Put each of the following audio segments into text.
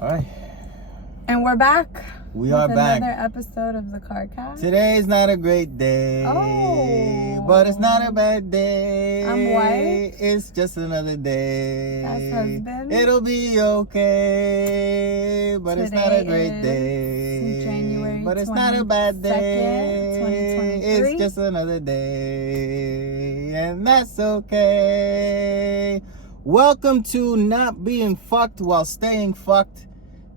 All right. And we're back. We are back. Another episode of the CarCast. Today's not a great day. Oh. But it's not a bad day. I'm white. It's just another day. That's husband. It'll be okay. But it's not a great day. January but it's not a bad day. 2023. It's just another day. And that's okay. Welcome to Not Being Fucked While Staying Fucked.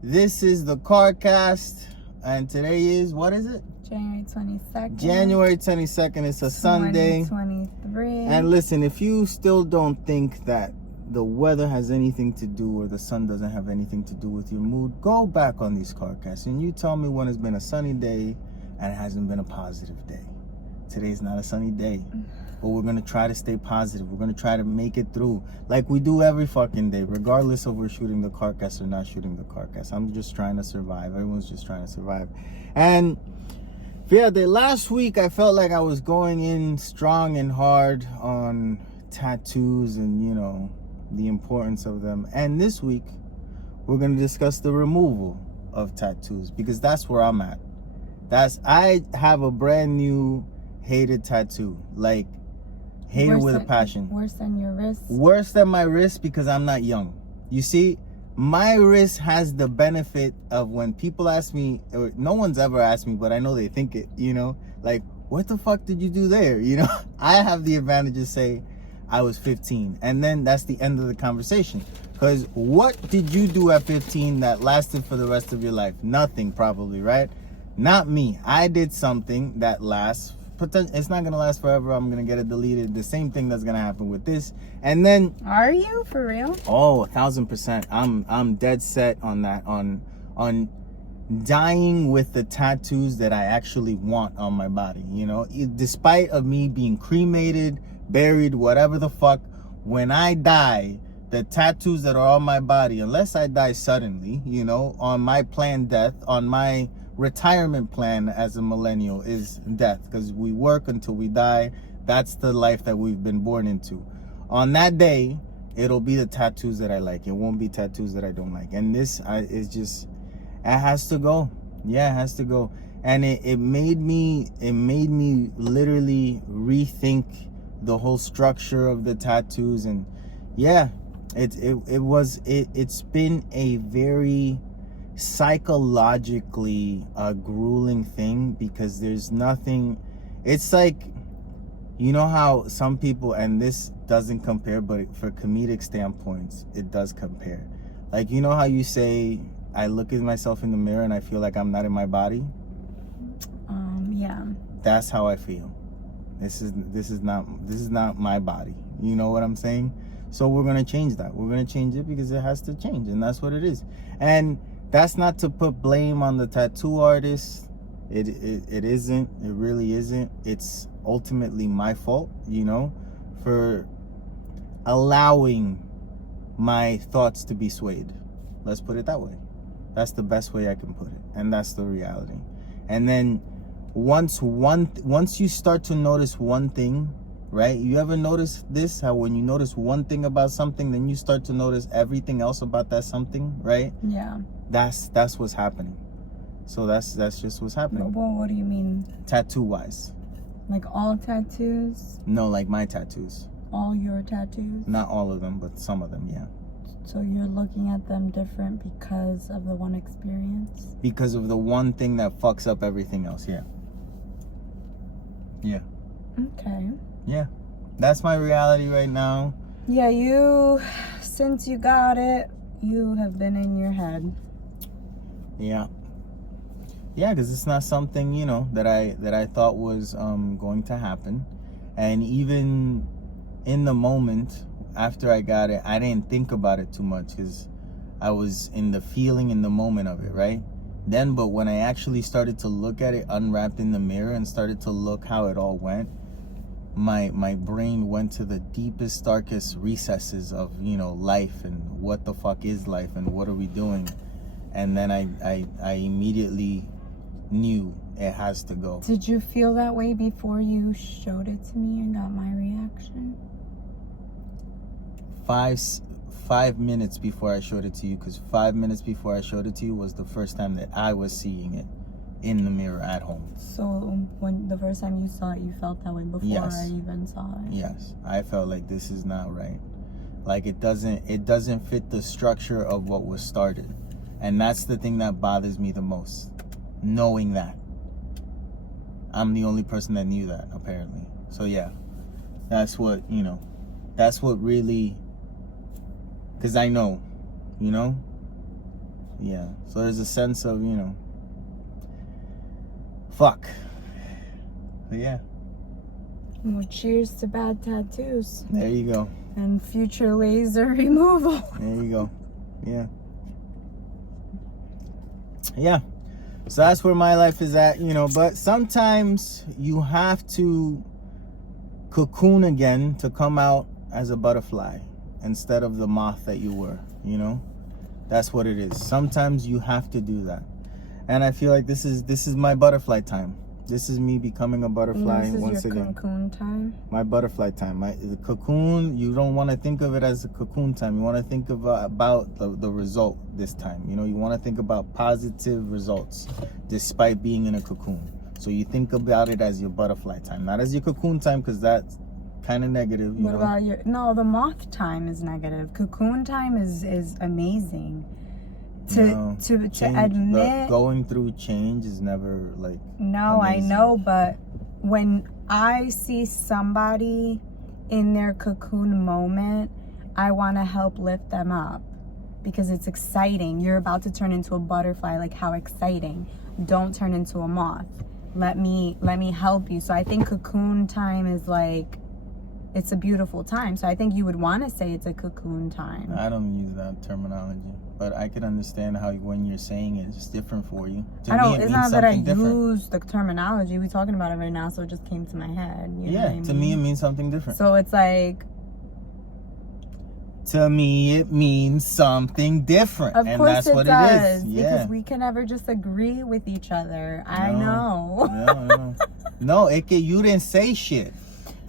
This is the CarCast, and today is, what is it? January 22nd. January 22nd. It's a Sunday. 2023. And listen, if you still don't think that the weather has anything to do or the sun doesn't have anything to do with your mood, go back on these CarCasts and you tell me when it's been a sunny day and it hasn't been a positive day. Today's not a sunny day. But we're going to try to stay positive. We're going to try to make it through like we do every fucking day, regardless of we're shooting the CarCast or not shooting the CarCast. I'm just trying to survive. Everyone's just trying to survive. And yeah, the last week I felt like I was going in strong and hard on tattoos and, you know, the importance of them. And this week we're going to discuss the removal of tattoos, because that's where I'm at. I have a brand new hated tattoo. Like, hated with a passion. Worse than your wrist? Worse than my wrist, because I'm not young. You see, my wrist has the benefit of when people ask me, or no one's ever asked me, but I know they think it, you know, like, what the fuck did you do there? You know, I have the advantage to say I was 15. And then that's the end of the conversation. Because what did you do at 15 that lasted for the rest of your life? Nothing, probably, right? Not me. I did something that lasts. It's not gonna last forever. I'm gonna get it deleted. The same thing that's gonna happen with this. And then, are you for real? Oh, 1,000%. I'm dead set on that. On dying with the tattoos that I actually want on my body. You know, despite of me being cremated, buried, whatever the fuck, when I die, the tattoos that are on my body, unless I die suddenly, you know, on my planned death, on my retirement plan as a millennial, is death, because we work until we die. That's the life that we've been born into. On that day, it'll be the tattoos that I like. It won't be tattoos that I don't like. And this is just, it has to go. Yeah, it has to go. And it made me literally rethink the whole structure of the tattoos. And yeah, it's been a very psychologically grueling thing, because there's nothing. It's like, you know how some people, and this doesn't compare, but for comedic standpoints it does compare. Like, you know how you say, I look at myself in the mirror and I feel like I'm not in my body? Yeah, that's how I feel. This is not my body. You know what I'm saying? So we're gonna change that. We're gonna change it because it has to change, and that's what it is. And that's not to put blame on the tattoo artist. It isn't. It really isn't. It's ultimately my fault, you know, for allowing my thoughts to be swayed. Let's put it that way. That's the best way I can put it. And that's the reality. And then once you start to notice one thing, right? You ever notice this? How when you notice one thing about something, then you start to notice everything else about that something, right? Yeah. That's what's happening. So that's just what's happening. Well, what do you mean? Tattoo wise. Like all tattoos? No, like my tattoos. All your tattoos? Not all of them, but some of them, yeah. So you're looking at them different because of the one experience? Because of the one thing that fucks up everything else, yeah. Yeah. Okay. Yeah. That's my reality right now. Yeah, since you got it, you have been in your head. Yeah. Yeah, because it's not something, you know, that I thought was going to happen. And even in the moment after I got it, I didn't think about it too much, because I was in the feeling, in the moment of it, right? Then, but when I actually started to look at it unwrapped in the mirror and started to look how it all went, my brain went to the deepest, darkest recesses of, you know, life, and what the fuck is life, and what are we doing? And then I immediately knew it has to go. Did you feel that way before you showed it to me and got my reaction? 5 minutes before I showed it to you, because 5 minutes before I showed it to you was the first time that I was seeing it in the mirror at home. So when the first time you saw it, you felt that way before Yes. I even saw it? Yes. I felt like this is not right. Like it doesn't fit the structure of what was started. And that's the thing that bothers me the most. Knowing that. I'm the only person that knew that, apparently. So yeah. That's what, that's what really, because I know, yeah. So there's a sense of, fuck. But yeah. Well, cheers to bad tattoos. There you go. And future laser removal. There you go. Yeah. Yeah. So that's where my life is at, but sometimes you have to cocoon again to come out as a butterfly instead of the moth that you were, That's what it is. Sometimes you have to do that. And I feel like this is my butterfly time. This is me becoming a butterfly once again. This is your cocoon time? My butterfly time. The cocoon, you don't want to think of it as a cocoon time. You want to think about the result this time. You want to think about positive results despite being in a cocoon. So you think about it as your butterfly time, not as your cocoon time, because that's kind of negative. What about no, the moth time is negative. Cocoon time is amazing. To admit going through change is never like no amazing. I know, but when I see somebody in their cocoon moment, I want to help lift them up because it's exciting. You're about to turn into a butterfly. Like, how exciting. Don't turn into a moth. Let me help you. So I think cocoon time is like, it's a beautiful time. So I think you would want to say it's a cocoon time. I don't use that terminology, but I can understand how when you're saying it, it's different for you. It's not that I use the terminology. We're talking about it right now, so it just came to my head. You know what I mean? To me, it means something different. So it's like, to me, it means something different. Of course that's it what does, it is. Yeah. Because we can never just agree with each other. I know. No, you didn't say shit.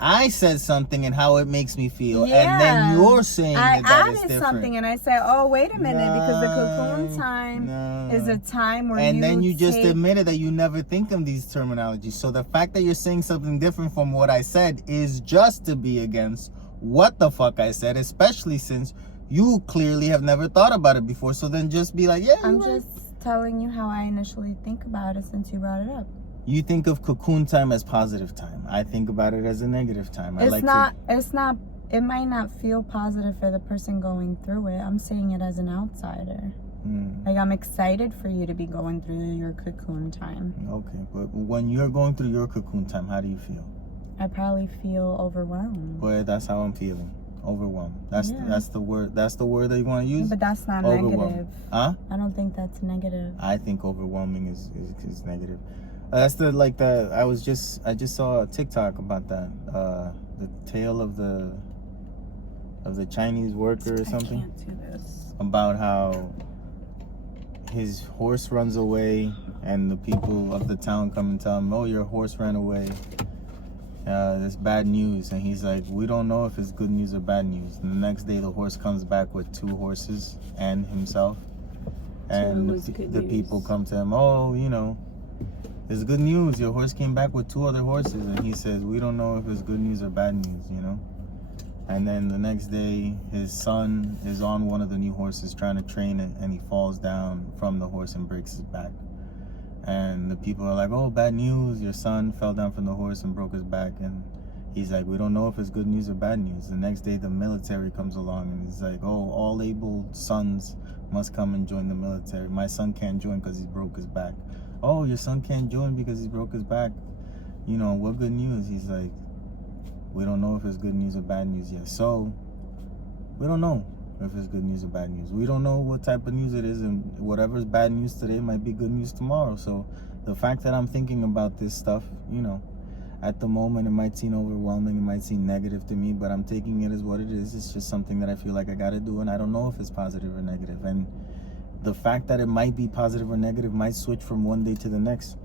I said something and how it makes me feel, and then you're saying that it's different. I added something and I said, oh, wait a minute, because the cocoon time is a time where and then you just admitted that you never think of these terminologies. So the fact that you're saying something different from what I said is just to be against what the fuck I said, especially since you clearly have never thought about it before. So then just be like, I'm just telling you how I initially think about it since you brought it up. You think of cocoon time as positive time. I think about it as a negative time. It might not feel positive for the person going through it. I'm saying it as an outsider. Like, I'm excited for you to be going through your cocoon time. Okay, but when you're going through your cocoon time, how do you feel? I probably feel overwhelmed. Well, that's how I'm feeling. Overwhelmed. That's the word. That's the word that you want to use. But that's not negative. Huh? I don't think that's negative. I think overwhelming is negative. That's I just saw a TikTok about that. The tale of the Chinese worker or something. I can't do this. About how his horse runs away and the people of the town come and tell him, oh, your horse ran away. There's bad news. And he's like, we don't know if it's good news or bad news. And the next day the horse comes back with 2 horses and himself. And the people come to him, oh, it's good news. Your horse came back with 2 other horses. And he says, we don't know if it's good news or bad news, And then the next day, his son is on one of the new horses trying to train it, and he falls down from the horse and breaks his back. And the people are like, oh, bad news. Your son fell down from the horse and broke his back. And he's like, we don't know if it's good news or bad news. The next day, the military comes along, and he's like, oh, all able sons must come and join the military. My son can't join because he broke his back. Oh, your son can't join because he broke his back. What good news? He's like, we don't know if it's good news or bad news yet. So, we don't know if it's good news or bad news. We don't know what type of news it is, and whatever's bad news today might be good news tomorrow. So, the fact that I'm thinking about this stuff, at the moment it might seem overwhelming, it might seem negative to me, but I'm taking it as what it is. It's just something that I feel like I gotta do, and I don't know if it's positive or negative. And the fact that it might be positive or negative might switch from one day to the next.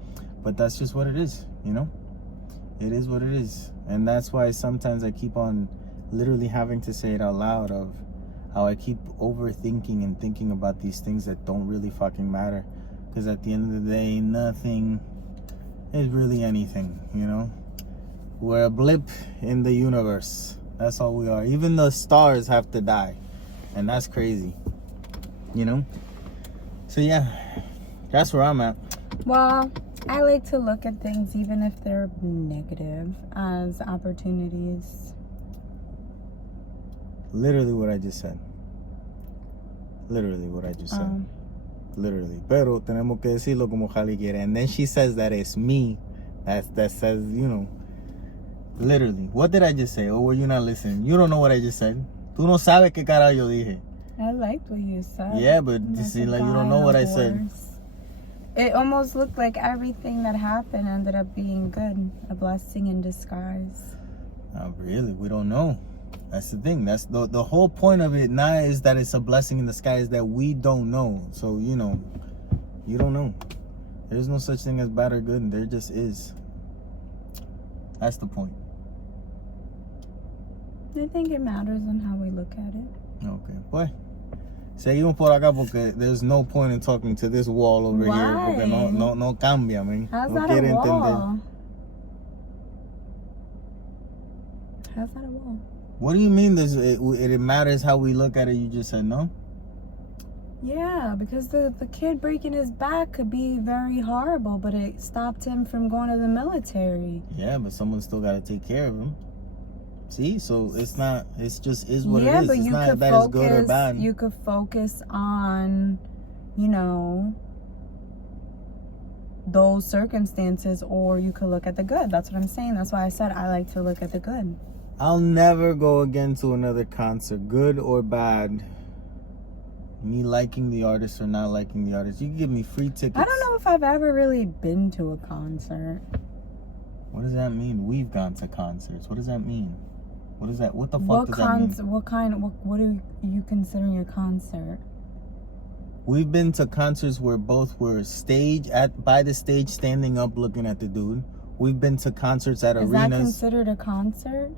But that's just what it is, It is what it is. And that's why sometimes I keep on literally having to say it out loud of, how I keep overthinking and thinking about these things that don't really fucking matter. Because at the end of the day, nothing is really anything, you know? We're a blip in the universe. That's all we are. Even the stars have to die. And that's crazy, you know? So yeah, that's where I'm at. Well, I like to look at things, even if they're negative, as opportunities. Literally what I just said. Literally what I just said. Literally. Pero tenemos que decirlo como Jali quiere. And then she says that it's me that says, you know, literally. What did I just say? Or were you not listening? You don't know what I just said. Tú no sabes qué carajo yo dije. I liked what you said. Yeah, but you see, like, you don't know what I said. It almost looked like everything that happened ended up being good. A blessing in disguise. Not really. We don't know. That's the thing. That's the whole point of it now, is that it's a blessing in the sky, is that we don't know. So, you know, you don't know. There's no such thing as bad or good, and there just is. That's the point. I think it matters on how we look at it. Okay. Pues, seguimos por acá porque there's no point in talking to this wall over Why? here. Porque no cambia, man. How's No that quiere a wall? entender. How's that a wall? What do you mean it matters how we look at it? You just said no? Yeah, because the kid breaking his back could be very horrible, but it stopped him from going to the military. Yeah, but someone still got to take care of him. See? So it's not, it's just is what it Yeah, is. but It's you not could that it's good or bad. focus. You could focus on, you know, those circumstances, or you could look at the good. That's what I'm saying. That's why I said I like to look at the good. I'll never go again to another concert, good or bad. Me liking the artist or not liking the artist. You can give me free tickets. I don't know if I've ever really been to a concert. What does that mean? We've gone to concerts. What does that mean? What is that? What the fuck does that mean? What are you considering a concert? We've been to concerts where both were by the stage, standing up, looking at the dude. We've been to concerts at arenas. Is that considered a concert?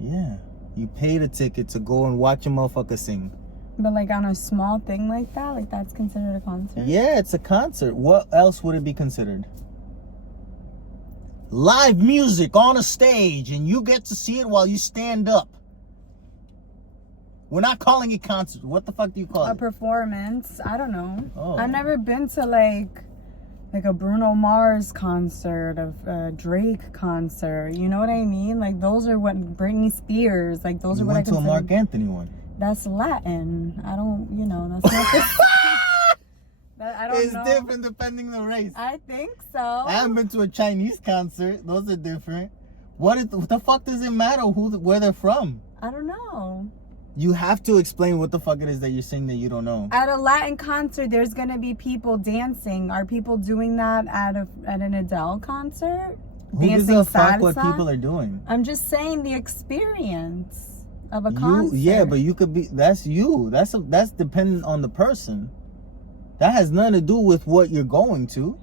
Yeah. You paid a ticket to go and watch a motherfucker sing. But like on a small thing like that, like that's considered a concert? Yeah, it's a concert. What else would it be considered? Live music on a stage, and you get to see it while you stand up. We're not calling it concert. What the fuck do you call it? A performance. I don't know. Oh. I've never been to like a Bruno Mars concert, a Drake concert. You know what I mean? Like those are what Britney Spears. Like those are what I went to a consider. Mark Anthony one. That's Latin. I don't. You know. That's not. I don't It's know. different depending on the race. I think so. I haven't been to a Chinese concert. Those are different. What the fuck does it matter where they're from? I don't know. You have to explain what the fuck it is that you're saying that you don't know. At a Latin concert, there's gonna be people dancing. Are people doing that at an Adele concert? Who gives a fuck salsa? what people are doing? I'm just saying the experience of a concert. Yeah, but you could be. That's you. That's dependent on the person. That has nothing to do with what you're going to.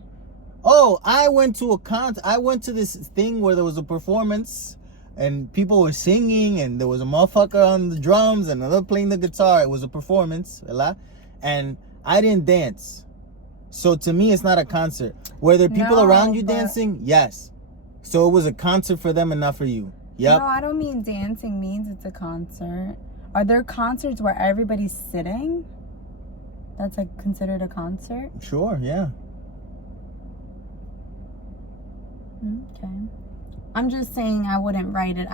Oh, I went to a concert. I went to this thing where there was a performance and people were singing and there was a motherfucker on the drums and another playing the guitar. It was a performance, and I didn't dance. So to me, it's not a concert. Were there people around you dancing? Yes. So it was a concert for them and not for you. Yep. No, I don't mean dancing means it's a concert. Are there concerts where everybody's sitting? That's like considered a concert? Sure, yeah. Okay. I'm just saying I wouldn't write it.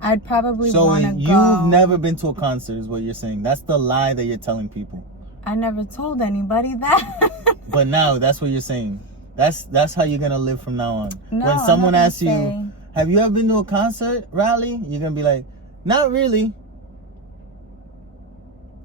I'd probably So want to go. you've never been to a concert is what you're saying. That's the lie that you're telling people. I never told anybody that. But now that's what you're saying. That's how you're gonna live from now on. No, when someone I'm not asks you, saying. have you ever been to a concert rally? You're gonna be like, not really.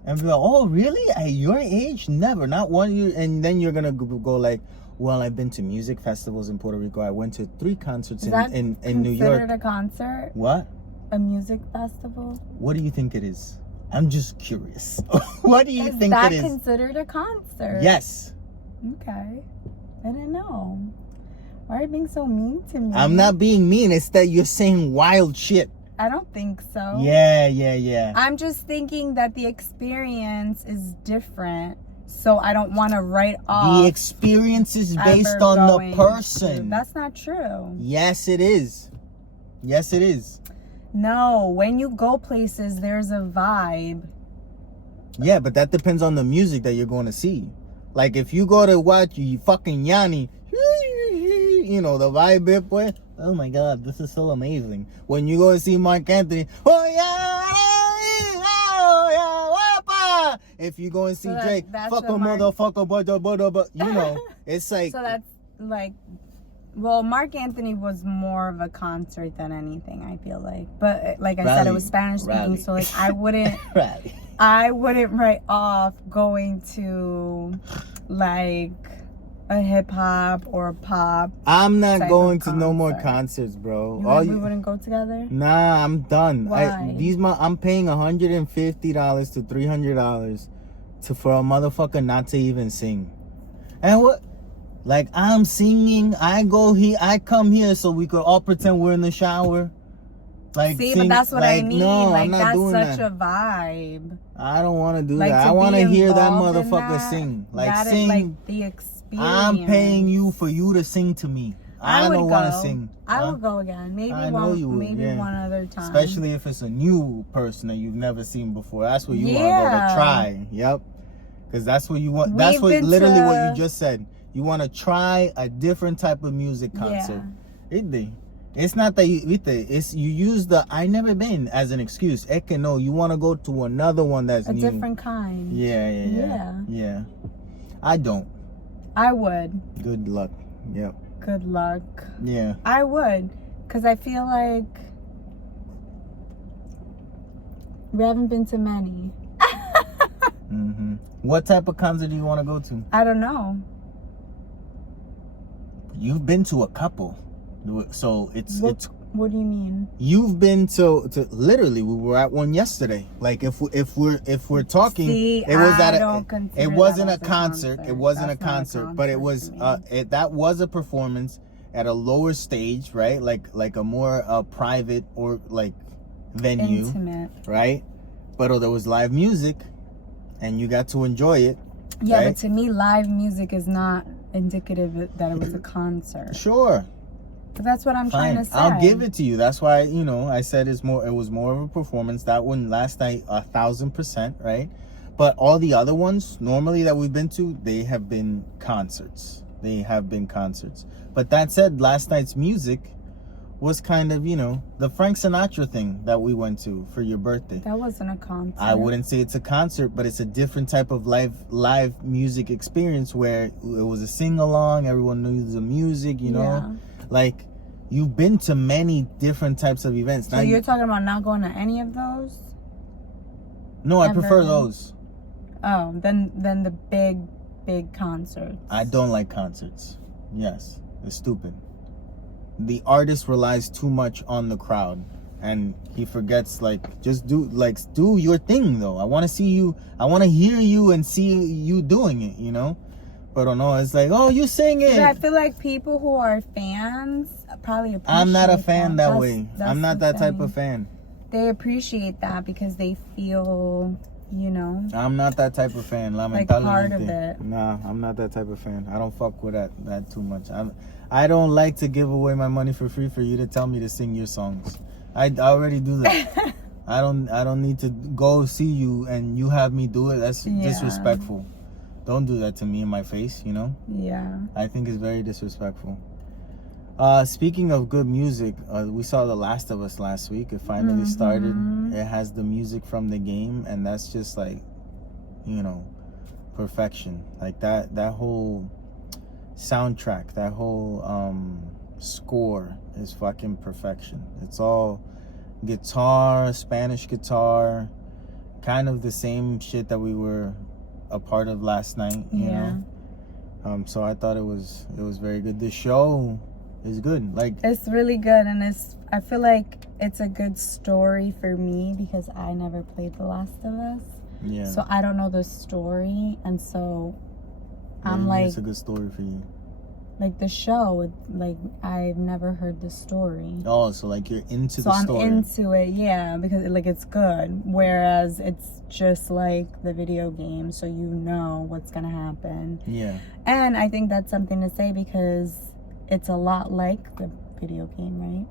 And be like, oh really? At your age? Never. Not one year. And then you're gonna go like, well, I've been to music festivals in Puerto Rico. I went to 3 concerts in New York. Considered a concert? What? A music festival? What do you think it is? I'm just curious. What do you think it is? Is that considered a concert? Yes. Okay. I didn't know. Why are you being so mean to me? I'm not being mean. It's that you're saying wild shit. I don't think so. Yeah. I'm just thinking that the experience is different. So I don't want to write off. The experience is based on the person. That's not true. Yes, it is. Yes, it is. No, when you go places, there's a vibe. Yeah, but that depends on the music that you're going to see. Like, if you go to watch you fucking Yanni, you know, the vibe it, boy. Oh my God, this is so amazing. When you go to see Mark Anthony, oh yeah, if you go and see Drake, fuck a motherfucker, but you know, it's like. So that's like, well, Mark Anthony was more of a concert than anything, I feel like. But like I said, it was Spanish speaking, so like I wouldn't. I wouldn't write off going to like a hip hop or pop. I'm not going to no more concerts, bro. We wouldn't go together? Nah, I'm done. Why? I'm paying $150 to $300 for a motherfucker not to even sing. And what? Like, I'm singing. I come here so we could all pretend we're in the shower. Like, see, sing, but that's what I mean. No, like, I'm not that's doing such that. a vibe. I don't want to do like, that. I want to hear that motherfucker sing. Like, that sing. Is, like, the experience. I'm paying you for you to sing to me. I don't want to sing. I will go again. Maybe one other time. Especially if it's a new person that you've never seen before. That's what you want to go to try. Yep. Because that's what you want. That's what what you just said. You want to try a different type of music concert. Yeah. It's not that you use the I never been as an excuse. No, you want to go to another one that's new. Different kind. Yeah. I don't. I would. Good luck. Yep. Good luck. Yeah. I would, because I feel like we haven't been to many. Mm-hmm. What type of concert do you want to go to? I don't know. You've been to a couple, so it's. What do you mean? You've been to literally. We were at one yesterday. Like if we're talking, it wasn't a concert. It wasn't a concert, but it was that was a performance at a lower stage, right? Like a more private or like venue, intimate, right? But there was live music, and you got to enjoy it. Yeah, right? But to me, live music is not indicative that it was a concert. Sure. But that's what I'm trying to say. I'll give it to you. That's why, I said it was more of a performance. That one last night, 1,000%, right? But all the other ones, normally that we've been to, they have been concerts. But that said, last night's music was kind of, the Frank Sinatra thing that we went to for your birthday. That wasn't a concert. I wouldn't say it's a concert, but it's a different type of live music experience where it was a sing-along. Everyone knew the music, you know? Yeah. Like, you've been to many different types of events. So you're talking about not going to any of those? No, I prefer those. Oh, then the big concerts. I don't like concerts. Yes, it's stupid. The artist relies too much on the crowd, and he forgets, just do your thing, though. I want to see you. I want to hear you and see you doing it, But I don't know. It's like, oh, you sing it. I feel like people who are fans probably appreciate I'm not a fan that way. That's I'm not that type of fan. They appreciate that because they feel, I'm not that type of fan. Like part of it. Nah, I'm not that type of fan. I don't fuck with that too much. I don't like to give away my money for free for you to tell me to sing your songs. I already do that. I don't need to go see you and you have me do it. That's disrespectful. Don't do that to me in my face, Yeah. I think it's very disrespectful. Speaking of good music, we saw The Last of Us last week. It finally started. It has the music from the game, and that's just perfection. Like that whole soundtrack, that whole score is fucking perfection. It's all guitar, Spanish guitar, kind of the same shit that we were a part of last night, you know. So I thought it was very good. The show is good. It's really good, and I feel like it's a good story for me because I never played The Last of Us. Yeah. So I don't know the story, and so I'm it's a good story for you. Like the show, like I've never heard the story. Oh, so like you're into So the I'm story. into it, yeah, because like it's good. Whereas it's just like the video game, so you know what's gonna happen. Yeah. And I think that's something to say because it's a lot like the video game, right?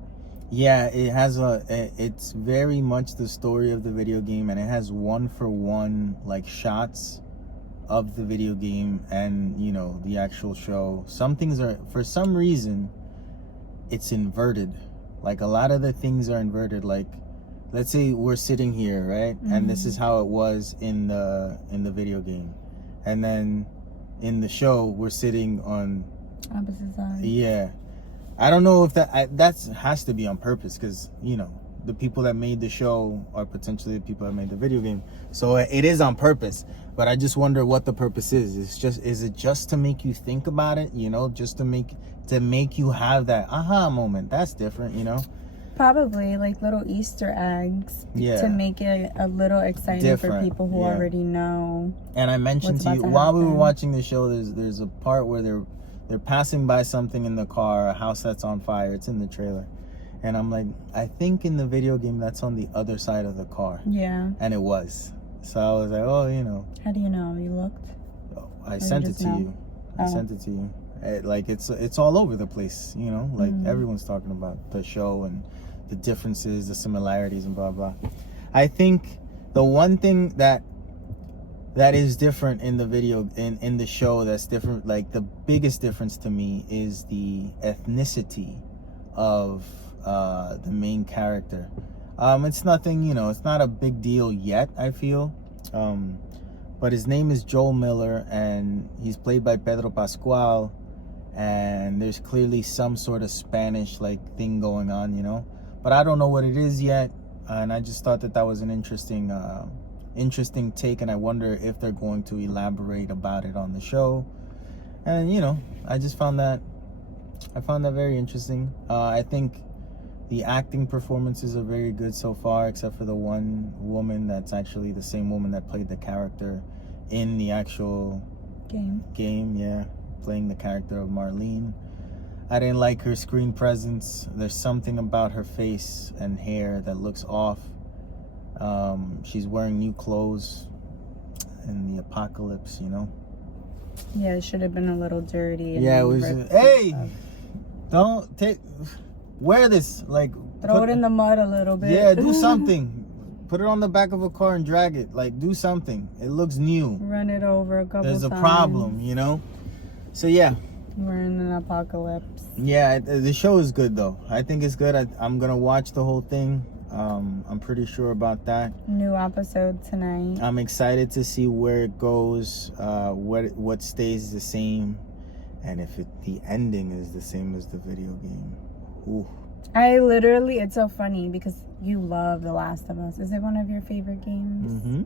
Yeah, it's very much the story of the video game, and it has 1-for-1 like shots of the video game and, you know, the actual show. Some things are, for some reason, it's inverted. Like a lot of the things are inverted. Like, let's say we're sitting here, right? Mm-hmm. And this is how it was in the video game, and then in the show we're sitting on Opposite side. Yeah, I don't know if that has to be on purpose, because, you know, the people that made the show are potentially the people that made the video game, so it is on purpose. But I just wonder what the purpose is. Is it just to make you think about it, you know, just to make you have that aha moment? That's different, you know. Probably like little Easter eggs, Yeah, to make it a little exciting different for people who already know. And I mentioned to you while we were watching the show, there's a part where they're passing by something in the car, a house that's on fire. It's in the trailer. And I'm like, I think in the video game that's on the other side of the car. Yeah. And it was. So I was like, oh, you know. How do you know? You looked? I sent it to you. I sent it to you. Like, it's all over the place, you know? Like, everyone's talking about the show and the differences, the similarities, and blah, blah. I think the one thing that is different in the video, in the show, that's different, like the biggest difference to me, is the ethnicity of the main character. It's nothing, you know, it's not a big deal yet, I feel. But his name is Joel Miller, and he's played by Pedro Pascual, and there's clearly some sort of Spanish like thing going on, you know, but I don't know what it is yet. And I just thought that was an interesting take, and I wonder if they're going to elaborate about it on the show. And, you know, I found that very interesting. I think the acting performances are very good so far, except for the one woman that's actually the same woman that played the character in the actual game, yeah, playing the character of Marlene. I didn't like her screen presence. There's something about her face and hair that looks off. She's wearing new clothes in the apocalypse, you know. Yeah, it should have been a little dirty. Yeah, it was. Hey, don't wear this. Like, throw it in the mud a little bit. Yeah, do something. Put it on the back of a car and drag it. Like, do something. It looks new. Run it over a couple times. There's a problem, you know. So yeah. We're in an apocalypse. Yeah, the show is good though. I think it's good. I'm gonna watch the whole thing. I'm pretty sure about that. New episode tonight. I'm excited to see where it goes, what stays the same, and if the ending is the same as the video game. Ooh. It's so funny because you love The Last of Us. Is it one of your favorite games? Mm-hmm.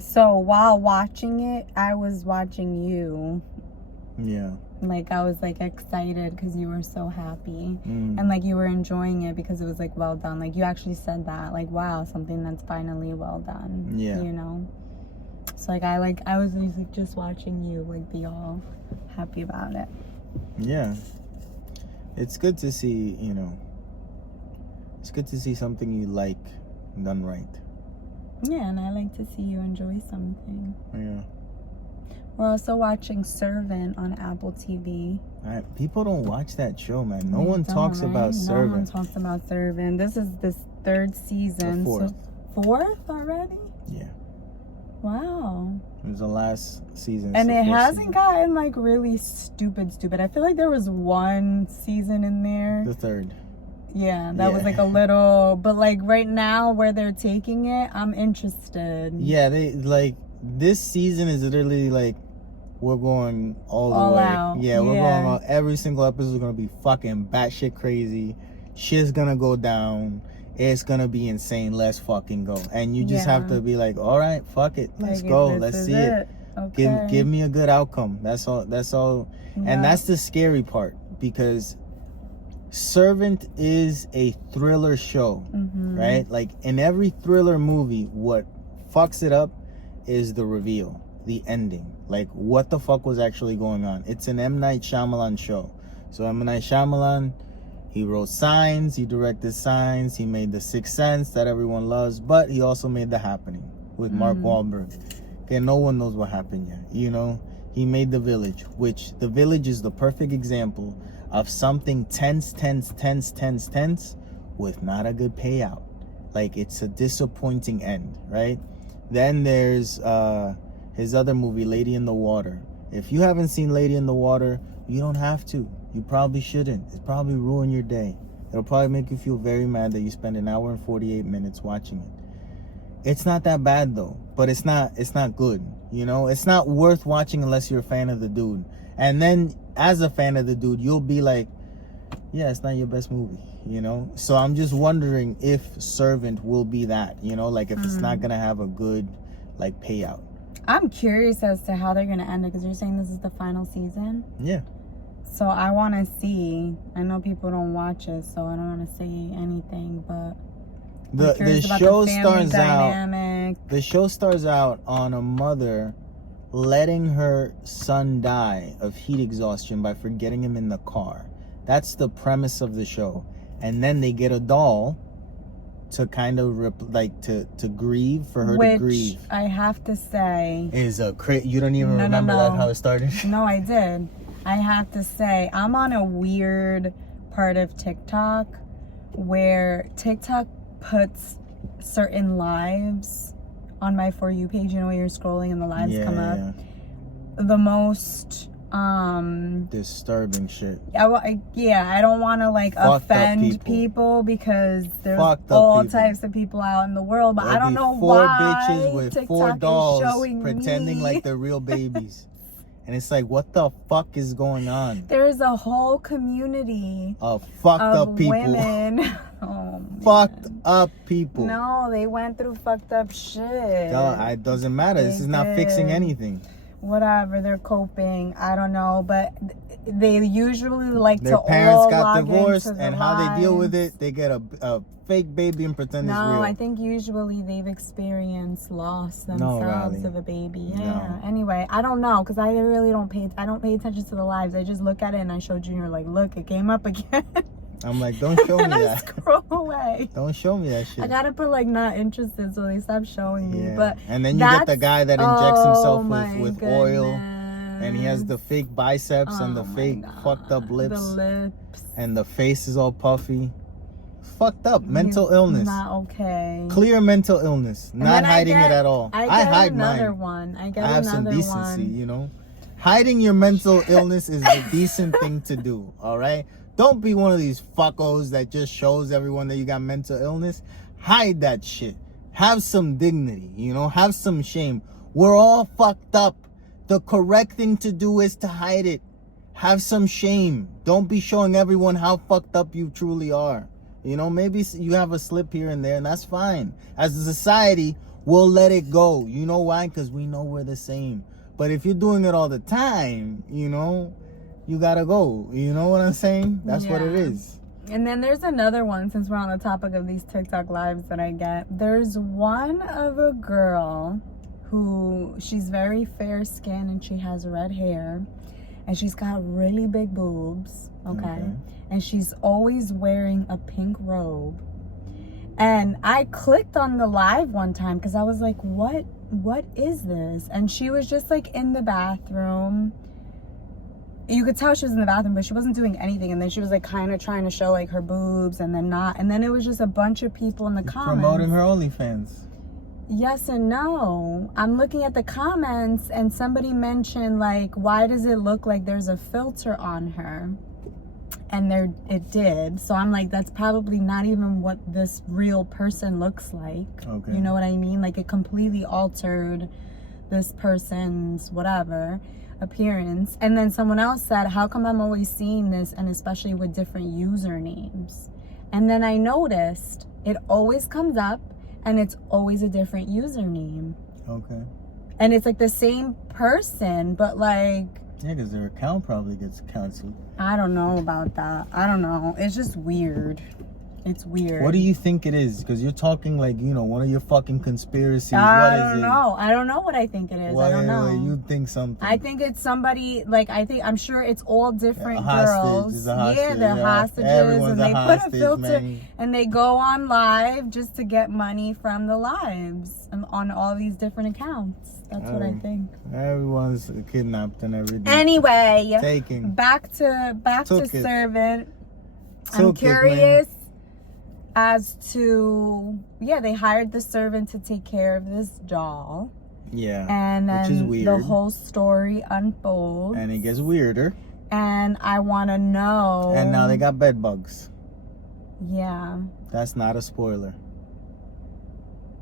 So while watching it, I was watching you. Yeah. Like, I was like excited because you were so happy. And like you were enjoying it because it was like well done. Like, you actually said that, like, wow, something that's finally well done. Yeah. You know? So like I was like just watching you like be all happy about it. Yeah. It's good to see, you know, it's good to see something you like done right. Yeah, and I like to see you enjoy something. Yeah. We're also watching Servant on Apple TV. People don't watch that show, man. No one talks about Servant. No one talks about Servant. This is this third season. The fourth. So, fourth already? Yeah. Wow. It was the last season. And it hasn't gotten like really stupid. I feel like there was one season in there. The third. Yeah, that was like a little, but like right now where they're taking it, I'm interested. Yeah, they like this season is literally like we're going all the way. Out. Yeah, we're going all, every single episode is gonna be fucking batshit crazy. Shit's gonna go down. It's gonna be insane. Let's fucking go. And you just have to be like, all right, fuck it. Let's go. Let's see it. Okay. Give me a good outcome. That's all. Yeah. And that's the scary part, because Servant is a thriller show, right? Like in every thriller movie, what fucks it up is the reveal. the ending. Like, what the fuck was actually going on? It's an M. Night Shyamalan show. So M. Night Shyamalan, he wrote Signs, he directed Signs, he made The Sixth Sense that everyone loves, but he also made The Happening with Mark Wahlberg. Okay, no one knows what happened yet. You know, he made The Village, which The Village is the perfect example of something tense with not a good payout. Like, it's a disappointing end, right? Then there's his other movie, Lady in the Water. If you haven't seen Lady in the Water, you don't have to. You probably shouldn't. It's probably ruin your day. It'll probably make you feel very mad that you spend an hour and 48 minutes watching it. It's not that bad though, but it's not good. You know, it's not worth watching unless you're a fan of the dude. And then as a fan of the dude, you'll be like, yeah, it's not your best movie, you know? So I'm just wondering if Servant will be that, you know, like if it's not going to have a good like payout. I'm curious as to how they're going to end it, because you're saying this is the final season? Yeah. So I want to see. I know people don't watch it, so I don't want to say anything, but the show starts out on a mother letting her son die of heat exhaustion by forgetting him in the car. That's the premise of the show. And then they get a doll to kind of to grieve, for her to grieve. Which I have to say is a you don't even remember that how it started? No, I did. I have to say, I'm on a weird part of TikTok where TikTok puts certain lives on my For You page, you know, where you're scrolling and the lives come up. The most disturbing shit. I don't want to like offend people because there's all types of people out in the world, but I don't know why bitches with TikTok 4 dolls is showing pretending like they're real babies. And it's like, what the fuck is going on? There's a whole community of fucked up people. Women. Fucked up people. No, they went through fucked up shit. It doesn't matter. This is not fixing anything. Whatever, they're coping. I don't know, but they usually like their parents got divorced, and how they deal with it, they get a fake baby and pretend it's real. No, I think usually they've experienced loss themselves of a baby. Yeah. No. Anyway, I don't know, because I really don't pay attention to the lives. I just look at it and I show Junior, like, look, it came up again. I'm like, don't show me that. Scroll away. Don't show me that shit. I gotta put like not interested so they stop showing me. But and then you get the guy that injects himself with oil, and he has the fake biceps and the fake fucked up lips. The lips. And the face is all puffy. Fucked up. Mental illness. Not okay. Clear mental illness. Not hiding it at all. I hide another mine. One. I have some decency, you know. Hiding your mental illness is a decent thing to do, all right? Don't be one of these fuckos that just shows everyone that you got mental illness. Hide that shit. Have some dignity, you know? Have some shame. We're all fucked up. The correct thing to do is to hide it. Have some shame. Don't be showing everyone how fucked up you truly are. You know, maybe you have a slip here and there, and that's fine. As a society, we'll let it go. You know why? Because we know we're the same. But if you're doing it all the time, you know, you gotta go. You know what I'm saying? That's what it is. And then there's another one, since we're on the topic of these TikTok lives that I get. There's one of a girl who, she's very fair skinned and she has red hair. And she's got really big boobs, okay? And she's always wearing a pink robe. And I clicked on the live one time because I was like, what is this? And she was just like in the bathroom. You could tell she was in the bathroom, but she wasn't doing anything. And then she was like kind of trying to show like her boobs and then not. And then it was just a bunch of people in the comments. Promoting her OnlyFans. Yes and no. I'm looking at the comments and somebody mentioned like, why does it look like there's a filter on her? And it did. So I'm like, that's probably not even what this real person looks like. Okay. You know what I mean? Like it completely altered this person's whatever appearance. And then someone else said, how come I'm always seeing this, and especially with different usernames? And then I noticed it always comes up and it's always a different username. Okay. And it's like the same person, but like, yeah, because their account probably gets canceled. I don't know about that. I don't know. It's just weird. It's weird. What do you think it is? Because you're talking like, you know, one of your fucking conspiracies. I don't know. I don't know what I think it is. I don't know. You think something. I think it's somebody, like, I'm sure it's all different girls. girls. Yeah, they're hostages. Everyone's and they hostage, put a filter man. and they go on live just to get money from the lives and on all these different accounts. That's what I think. Everyone's kidnapped and everything. Anyway, Taking. back to Servant. I'm Took curious as to, they hired the servant to take care of this doll. Yeah. And then which is weird. the whole story unfolds. And it gets weirder. And I want to know. And now they got bed bugs. Yeah. That's not a spoiler.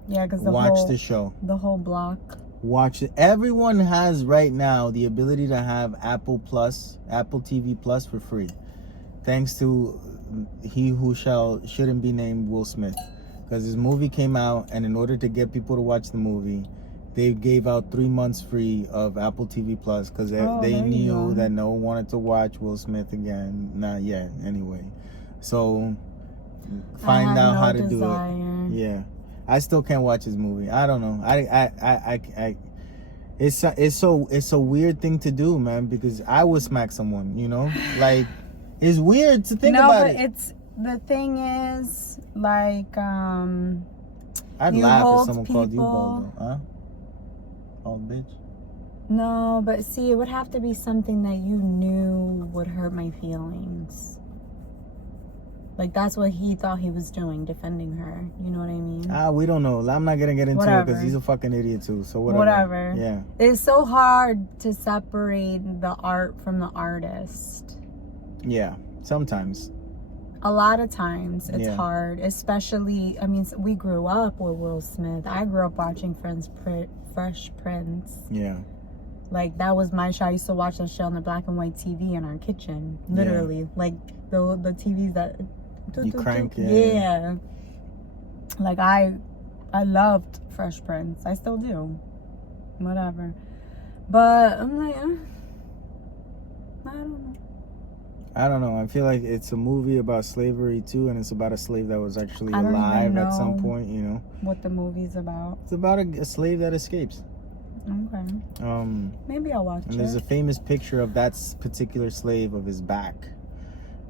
Yeah, because watch the show. The whole block. Watch it. Everyone has right now the ability to have Apple TV Plus for free. Thanks to he who shouldn't be named Will Smith. Because his movie came out, and in order to get people to watch the movie, they gave out 3 months free of Apple TV Plus because they knew that no one wanted to watch Will Smith again. Not yet, anyway. So find out how to do it. Yeah. I still can't watch his movie. I don't know. It's a weird thing to do, man, because I would smack someone, you know? Like, it's weird to think about it. No, but the thing is, like, I'd laugh if someone called you bald, though. Huh? Bald bitch? No, but see, it would have to be something that you knew would hurt my feelings. Like, that's what he thought he was doing, defending her. You know what I mean? We don't know. I'm not going to get into it because he's a fucking idiot too. So whatever. Yeah. It's so hard to separate the art from the artist. Yeah, sometimes. A lot of times it's hard, especially, I mean, we grew up with Will Smith. I grew up watching Fresh Prince. Yeah. Like, that was my show. I used to watch that show on the black and white TV in our kitchen. Literally. Like, the TVs that... You crank, yeah. Like, I loved Fresh Prince. I still do. Whatever. But I'm like, I don't know. I feel like it's a movie about slavery too, and it's about a slave that was actually alive at some point, you know. What the movie's about. It's about a slave that escapes. Okay. Maybe I'll watch it. And there's a famous picture of that particular slave of his back.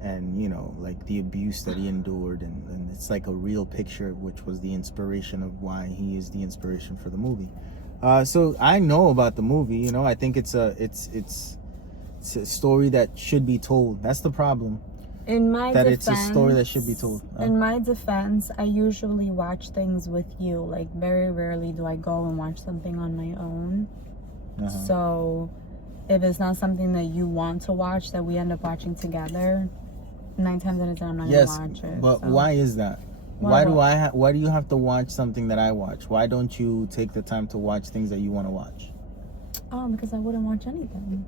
And, you know, like the abuse that he endured. And it's like a real picture, which was the inspiration of why he is the inspiration for the movie. So I know about the movie, you know. I think it's a story that should be told. That's the problem. In my defense, it's a story that should be told. In my defense, I usually watch things with you. Like, very rarely do I go and watch something on my own. So if it's not something that you want to watch that we end up watching together, 9 times out of 10 I'm not gonna watch it. But why is that? Why do you have to watch something that I watch? Why don't you take the time to watch things that you want to watch? Because I wouldn't watch anything.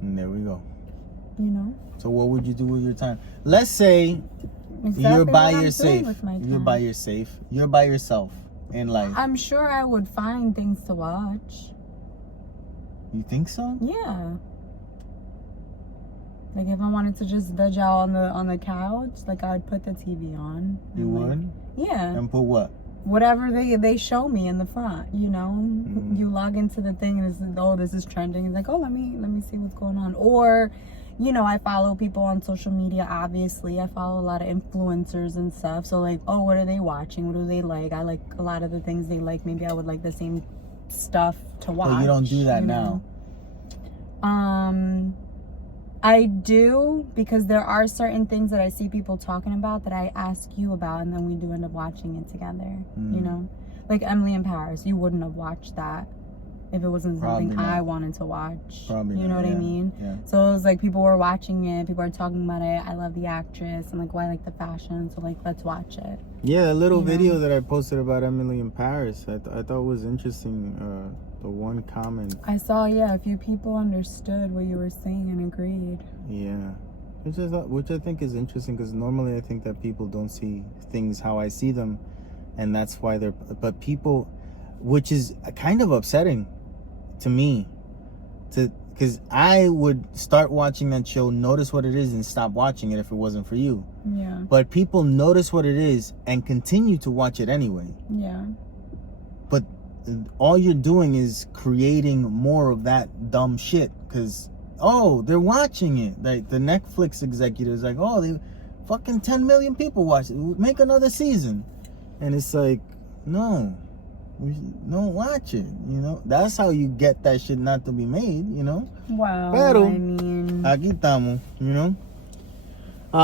And there we go. You know? So what would you do with your time? Let's say you're by yourself. You're by yourself in life. I'm sure I would find things to watch. You think so? Yeah. Like, if I wanted to just veg out on the couch, like, I'd put the TV on. You would? Yeah. And put what? Whatever they show me in the front, you know. You log into the thing and it's, this is trending. It's like, let me see what's going on. Or, you know, I follow people on social media. Obviously, I follow a lot of influencers and stuff. So, like, what are they watching? What do they like? I like a lot of the things they like. Maybe I would like the same stuff to watch. But you don't do that now. I do, because there are certain things that I see people talking about that I ask you about, and then we do end up watching it together. You know, like Emily in Paris. You wouldn't have watched that if it wasn't something I wanted to watch. Probably you know what I mean? Yeah. So it was like people were watching it, people are talking about it. I love the actress. I'm like, well, I like the fashion, so like, let's watch it. Yeah, a little video that I posted about Emily in Paris, I thought was interesting. The one comment I saw, a few people understood what you were saying and agreed. Yeah, which I think is interesting, because normally I think that people don't see things how I see them, and that's why but people, which is kind of upsetting to me, Because I would start watching that show, notice what it is, and stop watching it if it wasn't for you. Yeah. But people notice what it is and continue to watch it anyway. Yeah. But all you're doing is creating more of that dumb shit. Because, oh, they're watching it. Like, the Netflix executives, like, oh, they fucking 10 million people watch it. Make another season. And it's like, no. We don't watch it, you know. That's how you get that shit not to be made, you know. Well, Pero, I mean, aquí estamos, you know.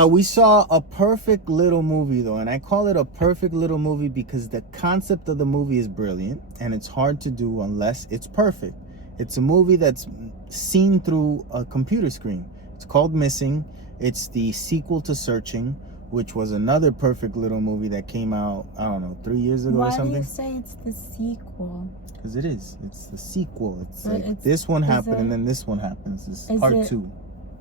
We saw a perfect little movie though, and I call it a perfect little movie because the concept of the movie is brilliant, and it's hard to do unless it's perfect. It's a movie that's seen through a computer screen. It's called Missing. It's the sequel to Searching, which was another perfect little movie that came out, I don't know, 3 years ago or something. Why do you say it's the sequel? Because it is. It's the sequel. It's But like this one happened and then this one happens. It's part 2.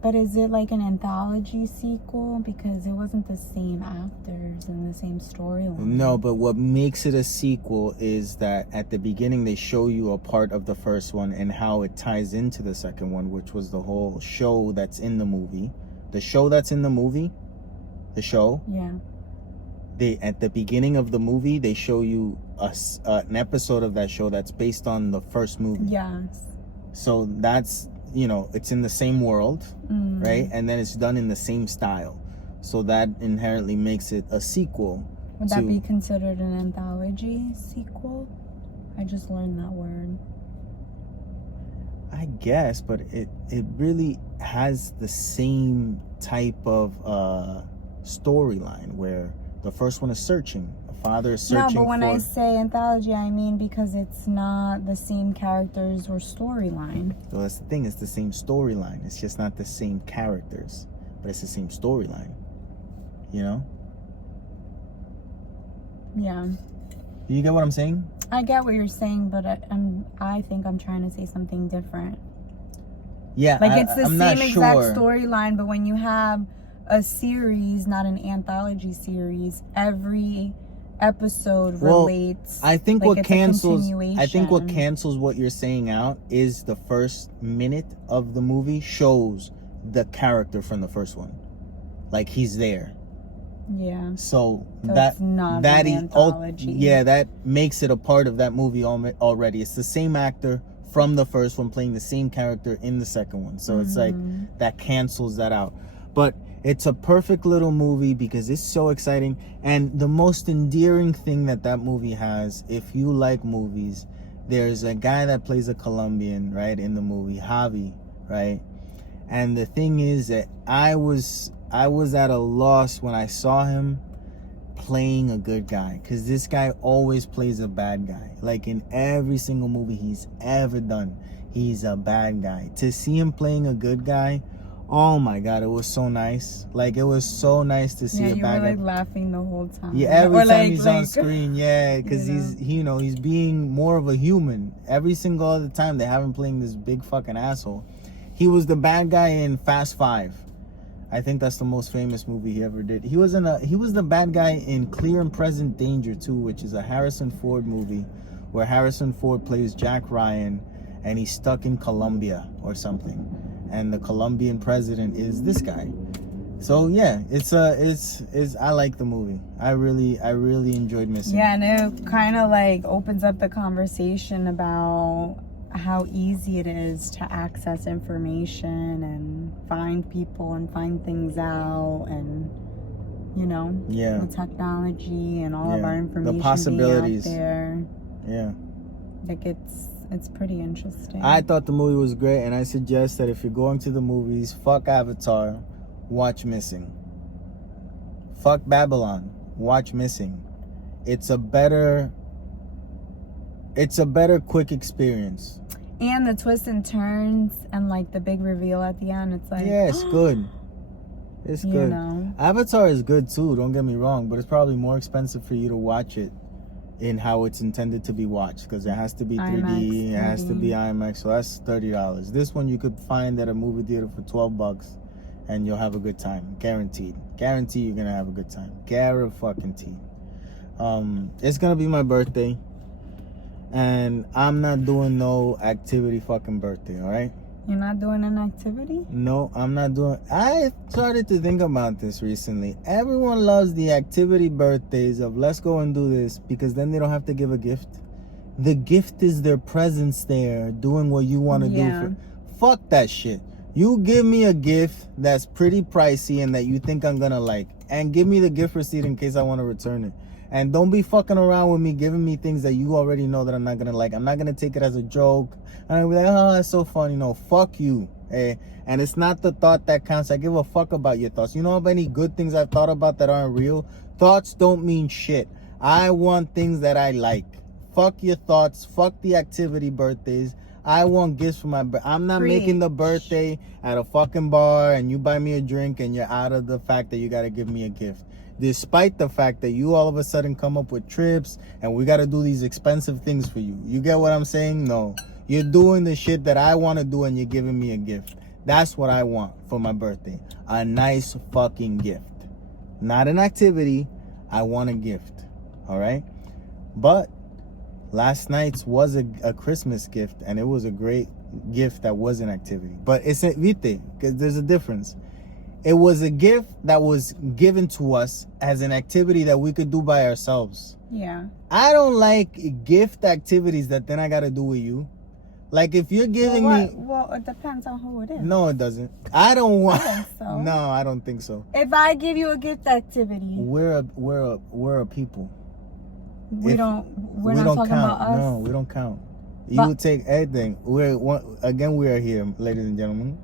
But is it like an anthology sequel? Because it wasn't the same actors and the same storyline. No, but what makes it a sequel is that at the beginning they show you a part of the first one and how it ties into the second one, which was the whole show that's in the movie. The show that's in the movie, the show. Yeah. They at the beginning of the movie they show you an episode of that show that's based on the first movie. Yes. So that's, you know, it's in the same world, right? And then it's done in the same style. So that inherently makes it a sequel. Would that be considered an anthology sequel? I just learned that word. I guess, but it really has the same type of storyline where the first one is searching. A father is searching. No, but when I say anthology, I mean because it's not the same characters or storyline. So that's the thing. It's the same storyline. It's just not the same characters, but it's the same storyline. You know? Yeah. Do you get what I'm saying? I get what you're saying, but I think I'm trying to say something different. Yeah, like it's the I'm same exact sure. storyline, but when you have a series, not an anthology series, every episode relates. I think like what cancels continuation. what you're saying out is the first minute of the movie shows the character from the first one, like he's there. Yeah. So it's not an anthology. That makes it a part of that movie already. It's the same actor from the first one playing the same character in the second one. So it's like that cancels that out. But it's a perfect little movie because it's so exciting. And the most endearing thing that movie has, if you like movies, there's a guy that plays a Colombian, right, in the movie, Javi, right? And the thing is that I was at a loss when I saw him playing a good guy, because this guy always plays a bad guy. Like in every single movie he's ever done, he's a bad guy. To see him playing a good guy, oh my god, it was so nice. Like it was so nice to see a bad guy. You were like laughing the whole time. Yeah, every time he's on screen, yeah, because he's being more of a human. Every single other time they have him playing this big fucking asshole. He was the bad guy in Fast 5. I think that's the most famous movie he ever did. He was the bad guy in Clear and Present Danger 2, which is a Harrison Ford movie where Harrison Ford plays Jack Ryan and he's stuck in Colombia or something. And the Colombian president is this guy. So yeah, it's I like the movie. I really enjoyed Missing. Yeah, and it kind of like opens up the conversation about how easy it is to access information and find people and find things out, and the technology and all of our information, the possibilities being out there. Yeah, like it's pretty interesting. I thought the movie was great, and I suggest that if you're going to the movies, fuck Avatar, watch Missing. Fuck Babylon, watch Missing. It's a better quick experience. And the twists and turns and like the big reveal at the end, it's like, yeah, it's good. It's good. Avatar is good too, don't get me wrong, but it's probably more expensive for you to watch it in how it's intended to be watched, because it has to be 3D, IMAX, it has to be IMAX, so that's $30. This one you could find at a movie theater for $12 and you'll have a good time. Guaranteed you're gonna have a good time. Guaranteed. It's gonna be my birthday, and I'm not doing no activity fucking birthday, all right? You're not doing an activity? No, I'm not doing. I started to think about this recently. Everyone loves the activity birthdays of let's go and do this because then they don't have to give a gift. The gift is their presence there, doing what you want to do. Fuck that shit. You give me a gift that's pretty pricey and that you think I'm gonna like, and give me the gift receipt in case I want to return it. And don't be fucking around with me giving me things that you already know that I'm not gonna like. I'm not gonna take it as a joke. I'm gonna be like, oh, that's so funny. No, fuck you. Eh? And it's not the thought that counts. I give a fuck about your thoughts. You know how many good things I've thought about that aren't real? Thoughts don't mean shit. I want things that I like. Fuck your thoughts. Fuck the activity birthdays. I want gifts for my I'm not making the birthday at a fucking bar and you buy me a drink and you're out of the fact that you got to give me a gift. Despite the fact that you all of a sudden come up with trips and we got to do these expensive things for you. You get what I'm saying? No. You're doing the shit that I want to do and you're giving me a gift. That's what I want for my birthday. A nice fucking gift. Not an activity. I want a gift. All right? But last night's was a Christmas gift and it was a great gift that was an activity. But it's a, vite, because there's a difference. It was a gift that was given to us as an activity that we could do by ourselves. Yeah. I don't like gift activities that then I got to do with you. Like if you're giving me... Well, it depends on who it is. No, it doesn't. I don't want... I think so. No, I don't think so. If I give you a gift activity... We're a people. We're not talking count. about us. No, we don't count. You would take everything. We are here, ladies and gentlemen.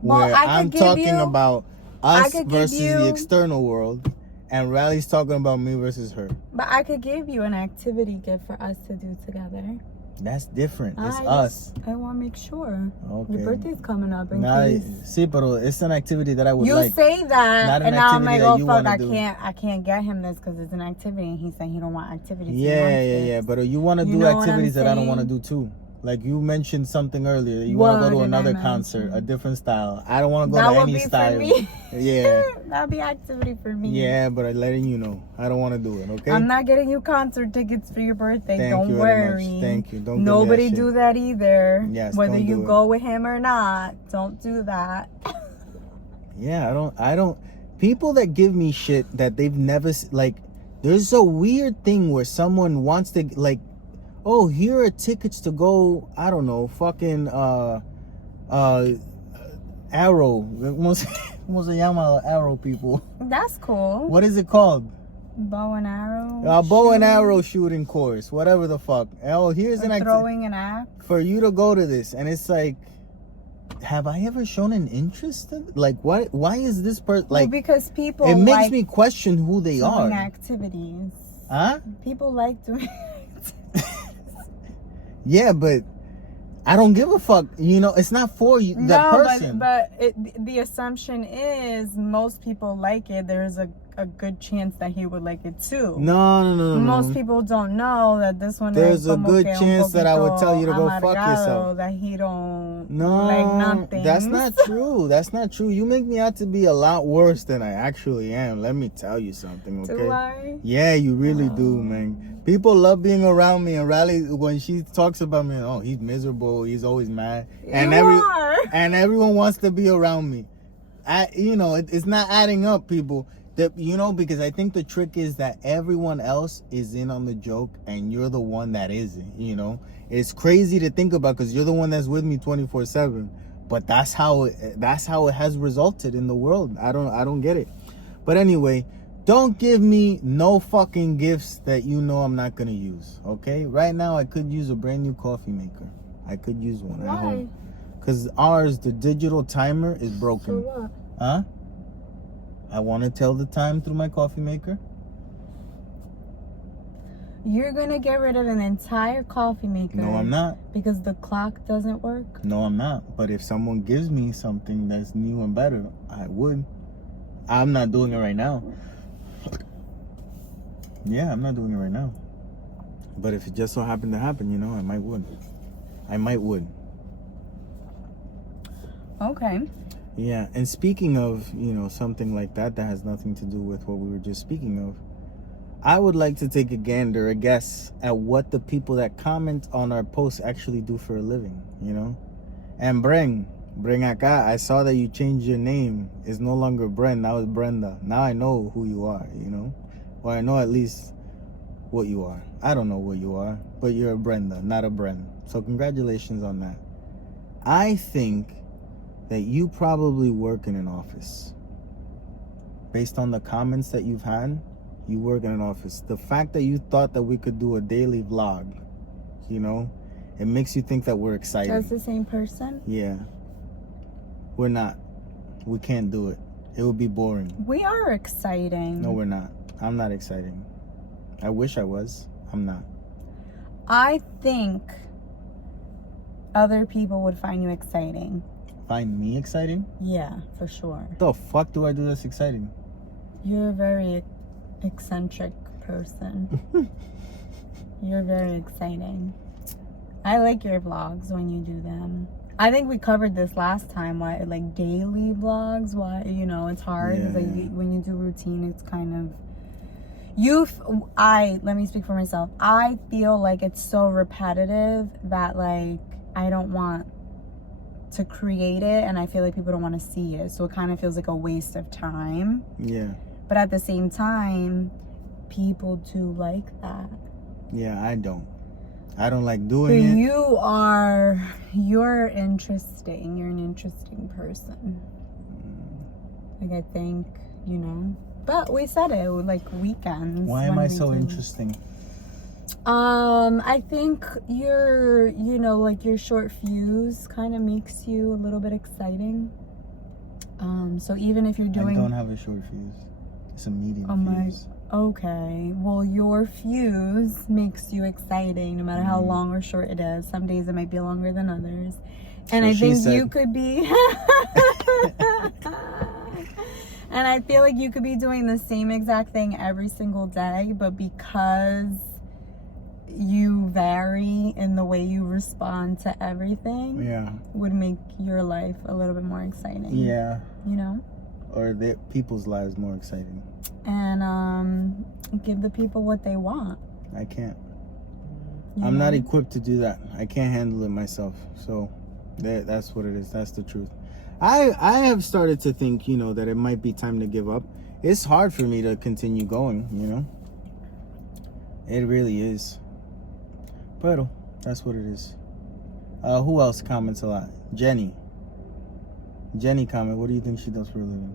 Where I'm talking about us versus the external world, and Riley's talking about me versus her. But I could give you an activity gift for us to do together. That's different. It's us. I want to make sure. Okay. Your birthday's coming up. Sí, pero it's an activity that I would like. You say that, and now I'm like, oh fuck, I do. can't get him this because it's an activity, and he's saying he don't want activities. Yeah. But you want to do activities that I don't want to do too. Like you mentioned something earlier, you want to go to another concert, a different style. I don't want to go to any style. For me. Yeah. That'd be activity for me. Yeah, but I'm letting you know, I don't want to do it. Okay. I'm not getting you concert tickets for your birthday. Thank you worry. Very much. Thank you. Don't. Nobody do that either. Yes. Whether you go with him or not, don't do that. Yeah, I don't. People that give me shit that they've never like. There's a weird thing where someone wants to like. Oh, here are tickets to go, I don't know, fucking Arrow. ¿Cómo se llama Arrow people? That's cool. What is it called? Bow and arrow. Bow and arrow shooting course, whatever the fuck. Oh, here's an throwing an axe. For you to go to this, and it's like, have I ever shown an interest in, like, what? Why is this person like? Well, because people. It makes me question who they are. Activities. Huh? People like doing. Yeah, but I don't give a fuck. You know, it's not for you, the person. But the assumption is most people like it. There's a good chance that he would like it too. No. Most people don't know that this one. There's a good chance that I would tell you to go fuck yourself. That he don't like nothing. That's not true. That's not true. You make me out to be a lot worse than I actually am. Let me tell you something, okay? Do I? Yeah, you really do, man. People love being around me, and Riley, when she talks about me, oh, he's miserable, he's always mad, and everyone wants to be around me. It's not adding up, people. Because I think the trick is that everyone else is in on the joke, and you're the one that isn't. It's crazy to think about because you're the one that's with me 24/7. But that's how it has resulted in the world. I don't get it. But anyway. Don't give me no fucking gifts that I'm not going to use, okay? Right now, I could use a brand new coffee maker. I could use one at home. Because ours, the digital timer is broken. For what? Huh? I want to tell the time through my coffee maker. You're going to get rid of an entire coffee maker. No, I'm not. Because the clock doesn't work? No, I'm not. But if someone gives me something that's new and better, I would. I'm not doing it right now. Yeah, I'm not doing it right now. But if it just so happened to happen, I might would. Okay. Yeah, and speaking of, something like that has nothing to do with what we were just speaking of, I would like to take a guess at what the people that comment on our posts actually do for a living, And Breng, Bring acá. I saw that you changed your name. It's no longer Bren. Now it's Brenda. Now I know who you are, you know? Or I know at least what you are. I don't know what you are, but you're a Brenda, not a Bren. So congratulations on that. I think that you probably work in an office. Based on the comments that you've had, you work in an office. The fact that you thought that we could do a daily vlog, you know, it makes you think that we're excited. That's the same person? Yeah. We're not. We can't do it. It would be boring. We are exciting. No, we're not. I'm not exciting. I wish I was. I'm not. I think other people would find you exciting. Find me exciting? Yeah, for sure. What the fuck do I do that's exciting? You're a very eccentric person. You're very exciting. I like your vlogs when you do them. I think we covered this last time, why like daily vlogs, why, you know, it's hard. Yeah, It's like yeah. when you do routine, it's kind of let me speak for myself. I feel like it's so repetitive that like I don't want to create it, and I feel like people don't want to see it, so it kind of feels like a waste of time. Yeah. But at the same time, people do like that. Yeah, I don't. I don't like But doing it. you're interesting. You're an interesting person. Like, I think, you know. But we said it, like weekends. Why am when I we so do. interesting? I think your short fuse kind of makes you a little bit exciting. So even if you're doing... I don't have a short fuse. It's a medium fuse. Okay, well, your fuse makes you exciting no matter how long or short it is. Some days it might be longer than others. And So I think said. you could be... And I feel like you could be doing the same exact thing every single day, but because you vary in the way you respond to everything, Yeah. would make your life a little bit more exciting. Yeah. You know? Or people's lives more exciting. And give the people what they want. I can't. You I'm not know? equipped to do that. I can't handle it myself. So that's what it is. That's the truth. I have started to think, you know, that it might be time to give up. It's hard for me to continue going, you know. It really is. But that's what it is. Who else comments a lot? Jenny comment. What do you think she does for a living?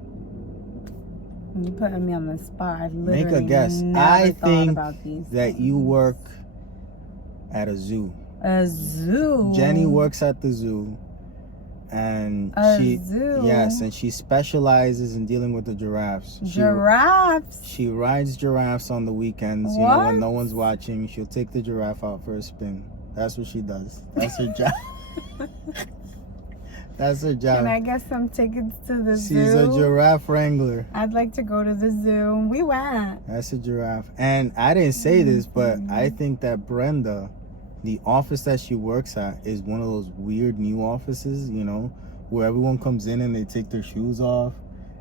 You're putting me on the spot. I've Make literally a guess. never I thought think about these that things. you work at a zoo. A zoo. Jenny works at the zoo, and zoo. Yes, and she specializes in dealing with the giraffes. Giraffes. She rides giraffes on the weekends. You know, What? when no one's watching, she'll take the giraffe out for a spin. That's what she does. That's her job. That's her job. Can I get some tickets to the zoo? She's a giraffe wrangler. I'd like to go to the zoo. We went. That's a giraffe. And I didn't say this, but I think that Brenda, the office that she works at, is one of those weird new offices, you know, where everyone comes in and they take their shoes off.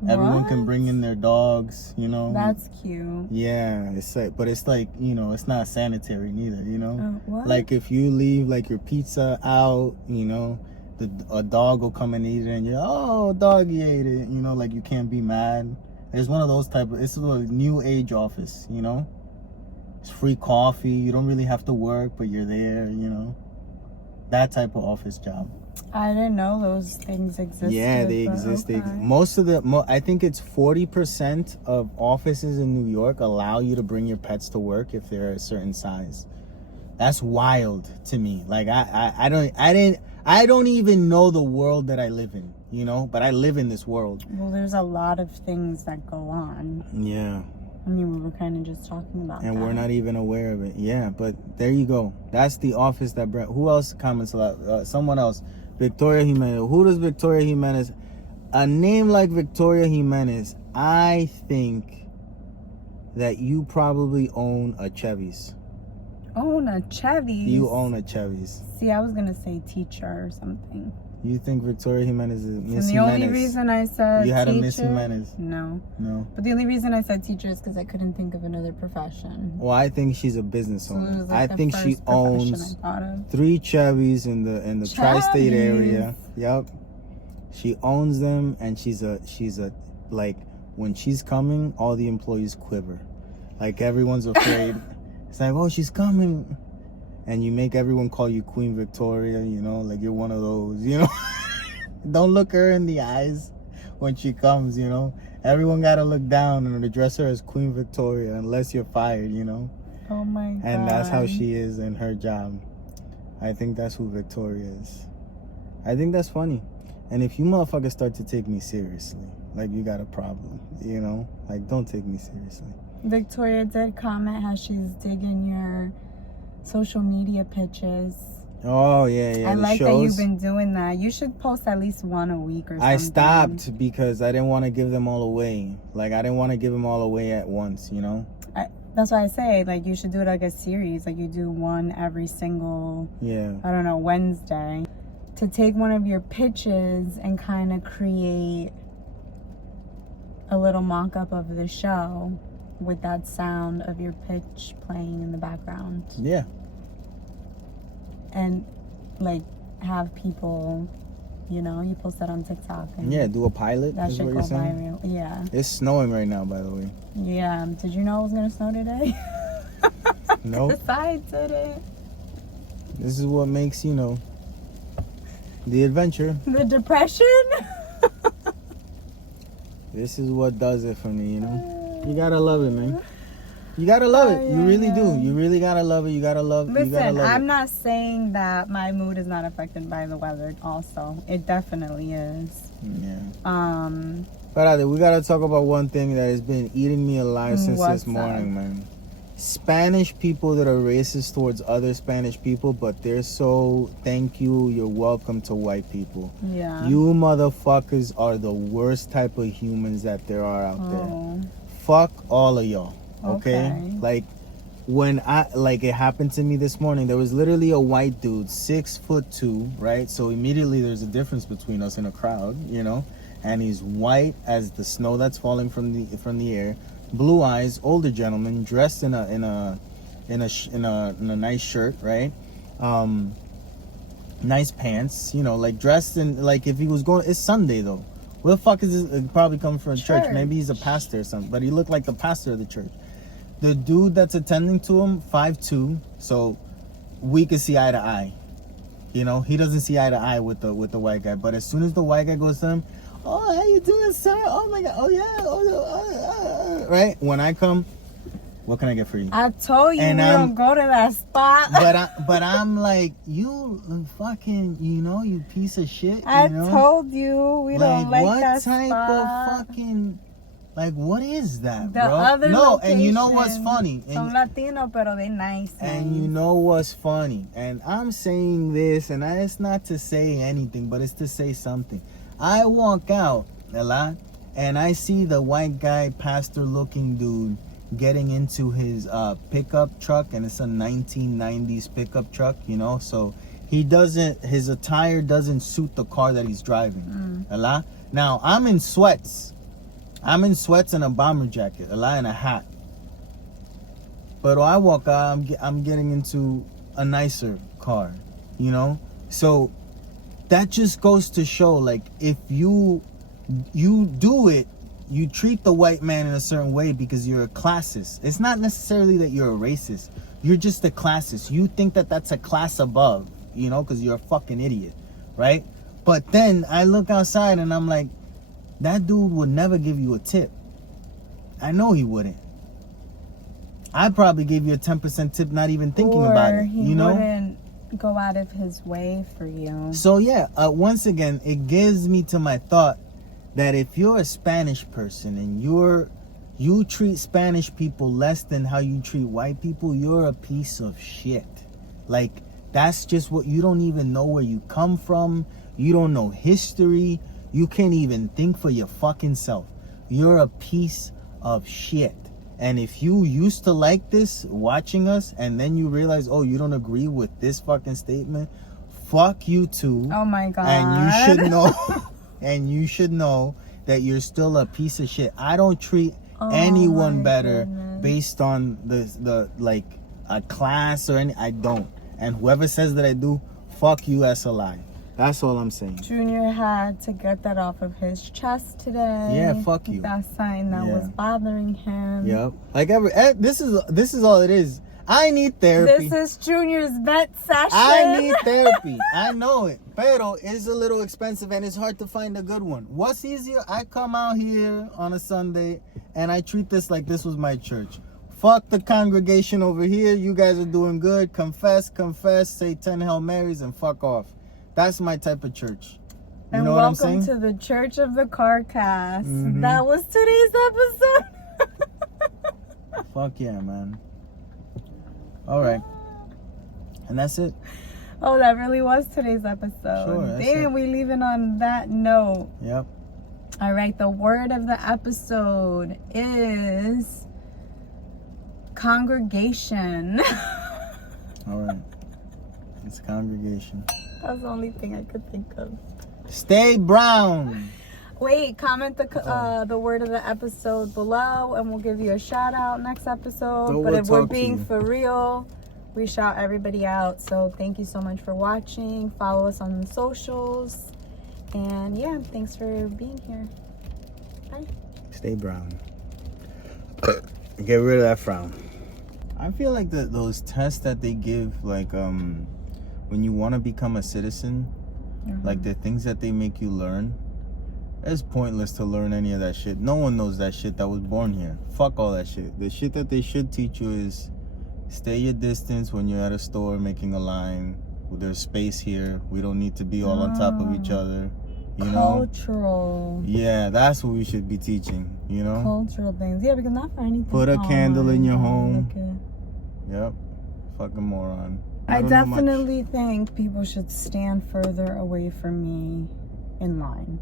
Everyone can bring in their dogs, you know. That's cute. Yeah, it's like, but it's like, you know, it's not sanitary neither, you know. What? Like if you leave like your pizza out, you know, a dog will come and eat it, and you're, oh, doggy ate it, you know, like you can't be mad. It's one of those it's a new age office, you know. It's free coffee. You don't really have to work, but you're there, you know. That type of office job. I didn't know those things existed. Yeah, they but exist. Okay. Most of I think it's 40% of offices in New York allow you to bring your pets to work if they're a certain size. That's wild to me. Like I don't even know the world that I live in, you know, but I live in this world. Well, there's a lot of things that go on. Yeah. I mean, we were kind of just talking about And that. we're not even aware of it. Yeah, but there you go. That's the office that who else comments a lot? Someone else. Victoria Jimenez. Who does Victoria Jimenez? A name like Victoria Jimenez, I think that you probably own a Chevy's. Own a Chevy's? You own a Chevy's. See, I was going to say teacher or something. You think Victoria Jimenez is Miss And the Jimenez? only reason I said You had teacher, a Miss Jimenez. No. No. But the only reason I said teacher is because I couldn't think of another profession. Well, I think she's a business So it owner. was like I think she first profession owns I thought of. 3 Chevys in the tri-state area. Chevys. Yep. She owns them, and she's a like, when she's coming, all the employees quiver. Like, everyone's afraid. It's like, oh, she's coming. And you make everyone call you Queen Victoria, you know, like you're one of those, you know. Don't look her in the eyes when she comes, you know. Everyone gotta look down and address her as Queen Victoria unless you're fired, you know. Oh my God. And that's how she is in her job. I think that's who Victoria is. I think that's funny. And if you motherfuckers start to take me seriously, like, you got a problem, you know. Like, don't take me seriously. Victoria did comment how she's digging your social media pictures. Oh, yeah. I the like that shows. You've been doing that. You should post at least one a week or something. I stopped because I didn't want to give them all away. Like, I didn't want to give them all away at once, you know? That's why I say, like, you should do it like a series. Like, you do one every single, I don't know, Wednesday. To take one of your pitches and kind of create a little mock-up of the show with that sound of your pitch playing in the background. Yeah. And, like, have people, you know, you post that on TikTok. And yeah, do a pilot. That is should what go you're saying? viral. Yeah. It's snowing right now, by the way. Yeah. Did you know it was going to snow today? Nope. Besides it. This is what makes, you know, the adventure. The depression? This is what does it for me, you know? You gotta love it, man. You gotta love it. You really do. You really gotta love it. You gotta love it. Listen, I'm not saying that my mood is not affected by the weather also. It definitely is. Yeah. But we gotta talk about one thing that has been eating me alive since this morning, man. Spanish people that are racist towards other Spanish people, but they're so thank you, you're welcome to white people. Yeah. You motherfuckers are the worst type of humans that there are out there. Fuck all of y'all. Okay? Like, when it happened to me this morning, there was literally a white dude, 6'2", right? So immediately there's a difference between us in a crowd, you know? And he's white as the snow that's falling from the air. Blue eyes, older gentleman, dressed in a nice shirt, right? Nice pants, you know, like dressed in, like, if he was going, it's Sunday though. Where the fuck is this? Probably coming from a church. Maybe he's a pastor or something, but he looked like the pastor of the church. The dude that's attending to him, 5'2", so we could see eye to eye. You know, he doesn't see eye to eye with the white guy, but as soon as the white guy goes to him, oh, how you doing, sir? Oh my God, oh yeah, right? When I come, what can I get for you? I told you, and we don't go to that spot. But I'm like, you fucking, you know, you piece of shit. I told you we don't like that spot. What type of fucking, like, what is that, the bro? Other no, and you know what's funny? Some Latino, pero they nice. And you know what's funny? And I'm saying this, and it's not to say anything, but it's to say something. I walk out a lot, and I see the white guy, pastor-looking dude, getting into his pickup truck, and it's a 1990s pickup truck, you know, so his attire doesn't suit the car that he's driving. A lot. Now, I'm in sweats and a bomber jacket, and a hat. But when I walk out, I'm getting into a nicer car, you know? So that just goes to show, like, if you do it, you treat the white man in a certain way because you're a classist. It's not necessarily that you're a racist. You're just a classist. You think that that's a class above, you know, because you're a fucking idiot, right? But then I look outside and I'm like, that dude would never give you a tip. I know he wouldn't. I'd probably give you a 10% tip not even thinking about it, you know? He wouldn't go out of his way for you. So yeah, once again, it gives me to my thought that if you're a Spanish person and you treat Spanish people less than how you treat white people, you're a piece of shit. Like, that's just what, you don't even know where you come from. You don't know history. You can't even think for your fucking self. You're a piece of shit. And if you used to like this, watching us, and then you realize, oh, you don't agree with this fucking statement, fuck you too. Oh my God. And you should know, and you should know that you're still a piece of shit. I don't treat anyone better based on the like a class or any. I don't. And whoever says that I do, fuck you, that's a lie. That's all I'm saying. Junior had to get that off of his chest today. Yeah, fuck you. That sign that was bothering him. Yep. Like this is all it is. I need therapy. This is Junior's vet session. I need therapy. I know it. Pero it's a little expensive and it's hard to find a good one. What's easier? I come out here on a Sunday and I treat this like this was my church. Fuck the congregation over here. You guys are doing good. Confess, say 10 Hail Marys and fuck off. That's my type of church. You and know what I'm saying? Welcome to the Church of the CarCast. Mm-hmm. That was today's episode. Fuck yeah, man. All right. And that's it. Oh, that really was today's episode. Sure. Damn, we leaving on that note. Yep. All right. The word of the episode is congregation. All right. It's congregation. That's the only thing I could think of. Stay brown. Wait, comment the word of the episode below and we'll give you a shout out next episode. So but if we're being for real, we shout everybody out. So thank you so much for watching. Follow us on the socials. And yeah, thanks for being here. Bye. Stay brown. Get rid of that frown. I feel like those tests that they give, like when you want to become a citizen, like the things that they make you learn, it's pointless to learn any of that shit. No one knows that shit that was born here. Fuck all that shit. The shit that they should teach you is stay your distance when you're at a store making a line. There's space here. We don't need to be all on top of each other. You know? Cultural. Yeah, that's what we should be teaching, you know? Cultural things. Yeah, because not for anything. Put a candle in your home. Okay. Yep. Fucking moron. I definitely think people should stand further away from me in line.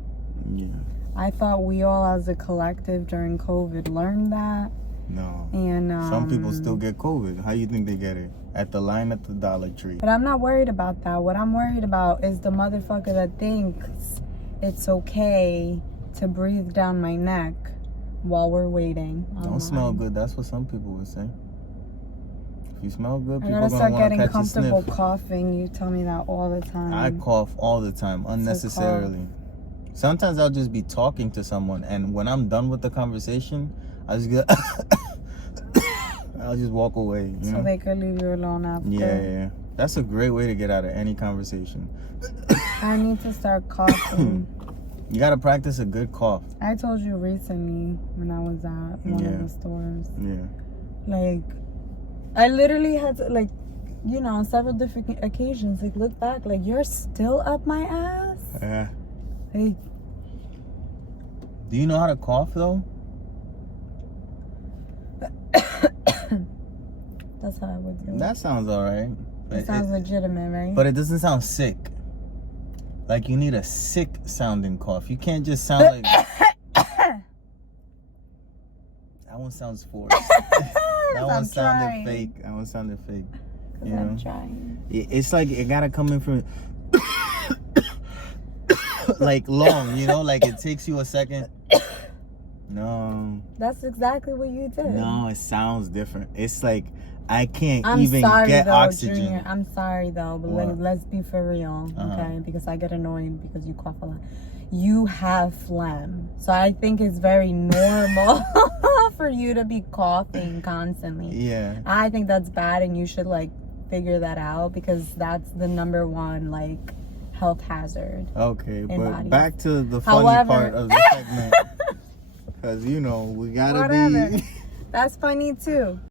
Yeah. I thought we all as a collective during COVID learned that. No. And some people still get COVID. How you think they get it? At the line at the Dollar Tree. But I'm not worried about that. What I'm worried about is the motherfucker that thinks it's okay to breathe down my neck while we're waiting. Don't smell good. That's what some people would say. If you smell good, people are gonna start want to getting catch comfortable a sniff. coughing. You tell me that all the time. I cough all the time, unnecessarily. Sometimes I'll just be talking to someone, and when I'm done with the conversation, I just get I'll just walk away. You know? They could leave you alone after. Yeah. That's a great way to get out of any conversation. I need to start coughing. You gotta practice a good cough. I told you recently when I was at one of the stores. Yeah. Like, I literally had to, like, you know, on several different occasions, like, look back, like, you're still up my ass? Yeah. Like, do you know how to cough, though? That's how I would do it. That sounds alright. It sounds legitimate, right? But it doesn't sound sick. Like, you need a sick sounding cough. You can't just sound like... That one sounds forced. That one sounded fake. That one sounded fake. You know? I'm trying. It's like it gotta come in from... like long, you know? Like it takes you a second. No. That's exactly what you did. No, it sounds different. It's like... I can't I'm even sorry, get though, oxygen. Junior. I'm sorry, though, but let's be for real, okay? Because I get annoyed because you cough a lot. You have phlegm. So I think it's very normal for you to be coughing constantly. Yeah. I think that's bad, and you should, like, figure that out because that's the number one, like, health hazard. Okay, but bodies. Back to the funny part of the segment. Because, you know, we gotta be... That's funny, too.